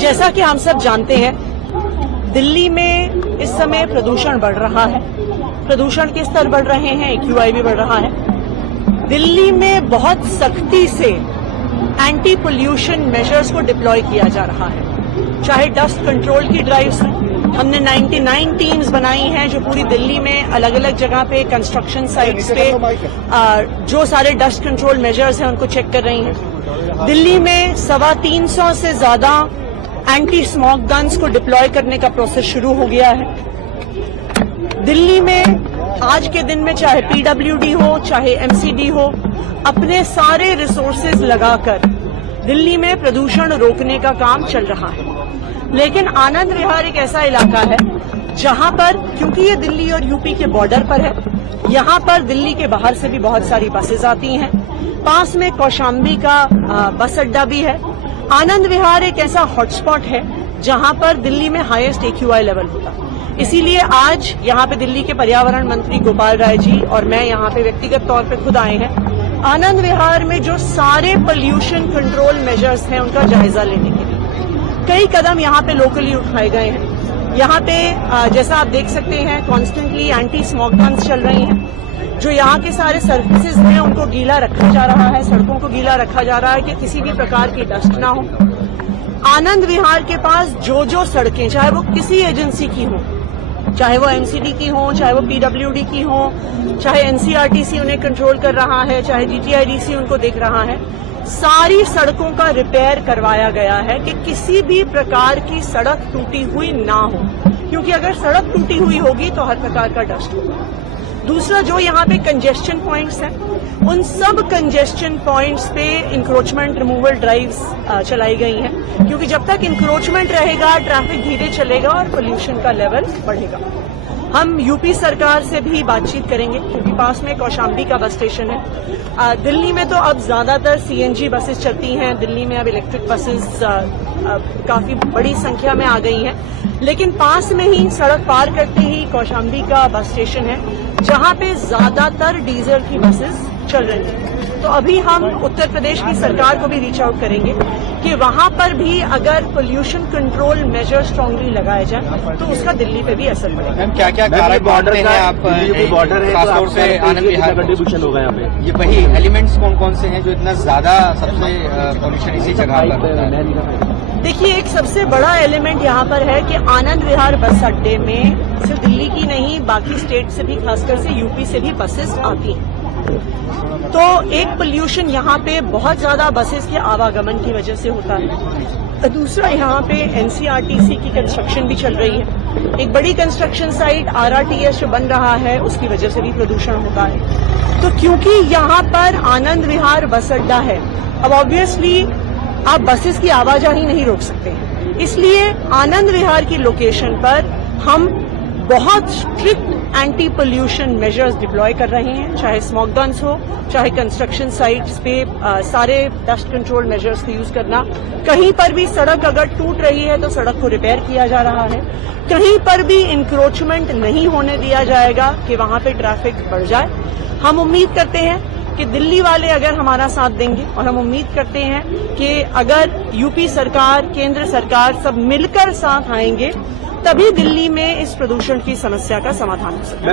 जैसा कि हम सब जानते हैं, दिल्ली में इस समय प्रदूषण बढ़ रहा है। प्रदूषण के स्तर बढ़ रहे हैं, AQI भी बढ़ रहा है। दिल्ली में बहुत सख्ती से एंटी पोल्यूशन मेजर्स को डिप्लॉय किया जा रहा है, चाहे डस्ट कंट्रोल की ड्राइव्स हैं। हमने 99 टीम्स बनाई हैं जो पूरी दिल्ली में अलग अलग जगह पे कंस्ट्रक्शन साइट्स पे जो सारे डस्ट कंट्रोल मेजर्स हैं उनको चेक कर रही हैं। दिल्ली में 325 से ज्यादा एंटी स्मोक गन्स को डिप्लॉय करने का प्रोसेस शुरू हो गया है। दिल्ली में आज के दिन में चाहे PWD हो चाहे MCD हो, अपने सारे रिसोर्सेज लगाकर दिल्ली में प्रदूषण रोकने का काम चल रहा है। लेकिन आनंद विहार एक ऐसा इलाका है जहां पर, क्योंकि ये दिल्ली और यूपी के बॉर्डर पर है, यहां पर दिल्ली के बाहर से भी बहुत सारी बसेज आती हैं। पास में कौशाम्बी का बस अड्डा भी है। आनंद विहार एक ऐसा हॉटस्पॉट है जहां पर दिल्ली में हाईएस्ट AQI लेवल होता है। इसीलिए आज यहां पे दिल्ली के पर्यावरण मंत्री गोपाल राय जी और मैं यहां पे व्यक्तिगत तौर पे खुद आए हैं आनंद विहार में जो सारे पोल्यूशन कंट्रोल मेजर्स हैं उनका जायजा लेने के लिए। कई कदम यहां पे लोकली उठाए गए हैं। यहां पे जैसा आप देख सकते हैं, कॉन्स्टेंटली एंटी स्मोक गन्स चल रही हैं। जो यहाँ के सारे सर्विसेज हैं उनको गीला रखा जा रहा है, सड़कों को गीला रखा जा रहा है कि किसी भी प्रकार की डस्ट ना हो। आनंद विहार के पास जो सड़कें, चाहे वो किसी एजेंसी की हो, चाहे वो MCD की हो, चाहे वो PWD की हो, चाहे NCRTC उन्हें कंट्रोल कर रहा है, चाहे GTIDC उनको देख रहा है, सारी सड़कों का रिपेयर करवाया गया है कि किसी भी प्रकार की सड़क टूटी हुई ना हो, क्योंकि अगर सड़क टूटी हुई होगी तो हर प्रकार का डस्ट होगा। दूसरा, जो यहाँ पे कंजेस्शन पॉइंट्स हैं, उन सब कंजेस्शन पॉइंट्स पे इंक्रोचमेंट रिमूवल ड्राइव्स चलाई गई हैं, क्योंकि जब तक इंक्रोचमेंट रहेगा ट्रैफिक धीरे चलेगा और पोल्यूशन का लेवल बढ़ेगा। हम यूपी सरकार से भी बातचीत करेंगे, क्योंकि पास में कौशाम्बी का बस स्टेशन है। दिल्ली में तो अब ज्यादातर CNG बसेस चलती हैं, दिल्ली में अब इलेक्ट्रिक बसेस काफी बड़ी संख्या में आ गई हैं, लेकिन पास में ही सड़क पार करते ही कौशाम्बी का बस स्टेशन है जहां पे ज्यादातर डीजल की बसेस चल रही हैं। तो अभी हम उत्तर प्रदेश की सरकार को भी रीच आउट करेंगे कि वहां पर भी अगर पोल्यूशन कंट्रोल मेजर स्ट्रांगली लगाए जाए तो उसका दिल्ली पे भी असर पड़ेगा। मैम, क्या कारक बॉर्डर है आप, बॉर्डर है, खासतौर से आनंद विहार कंट्रीब्यूशन होगा यहाँ पे? ये वही एलिमेंट्स कौन से हैं जो इतना ज्यादा सबसे पोल्यूशन इसी जगह पर? देखिए, एक सबसे बड़ा एलिमेंट यहाँ पर है कि आनंद विहार बस अड्डे में सिर्फ दिल्ली की नहीं, बाकी स्टेट से भी, खासकर से यूपी से भी बसेस आती हैं। तो एक पोल्यूशन यहाँ पे बहुत ज्यादा बसेस के आवागमन की वजह से होता है। दूसरा, यहाँ पे NCRTC की कंस्ट्रक्शन भी चल रही है। एक बड़ी कंस्ट्रक्शन साइट RRTS जो बन रहा है उसकी वजह से भी प्रदूषण होता है। तो क्योंकि यहाँ पर आनंद विहार बस अड्डा है, अब ऑब्वियसली आप बसेस की आवाजाही नहीं रोक सकते हैं, इसलिए आनंद विहार की लोकेशन पर हम बहुत strict anti pollution measures deploy कर रहे हैं, चाहे स्मोक गन्स हो, चाहे कंस्ट्रक्शन साइट्स पे सारे डस्ट कंट्रोल मेजर्स का यूज करना। कहीं पर भी सड़क अगर टूट रही है तो सड़क को रिपेयर किया जा रहा है। कहीं पर भी इंक्रोचमेंट नहीं होने दिया जाएगा कि वहां पे ट्रैफिक बढ़ जाए। हम उम्मीद करते हैं कि दिल्ली वाले अगर हमारा साथ देंगे, और हम उम्मीद करते हैं कि अगर यूपी सरकार, केंद्र सरकार सब मिलकर साथ आएंगे, तभी दिल्ली में इस प्रदूषण की समस्या का समाधान हो सकता है।